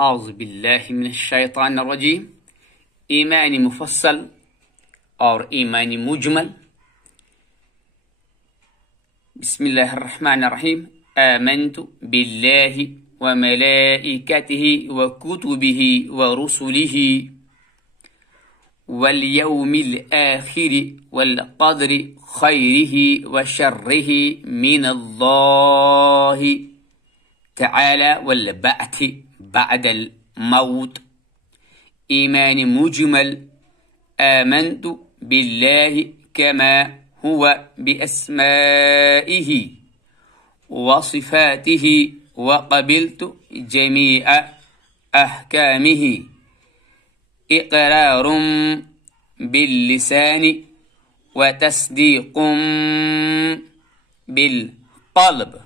أعوذ بالله من الشيطان الرجيم. إيمان مفصل और ईमानी मुजमल। बिस्मिल्लाहिर्रहमानिर्रहीम। आमन्तु बिल्लाहि व मलाइकतिहि व कुतुबिहि व रुसुलिहि वल यौमिल आखिर वल क़द्रि खैरिहि व शर्रिहि मिनल्लाहि तआला वल बअथ बअदल मौत। ईमान मुजमल। آمنت بالله كما هو بأسمائه وصفاته وقبلت جميع أحكامه إقرار باللسان وتصديق بالقلب.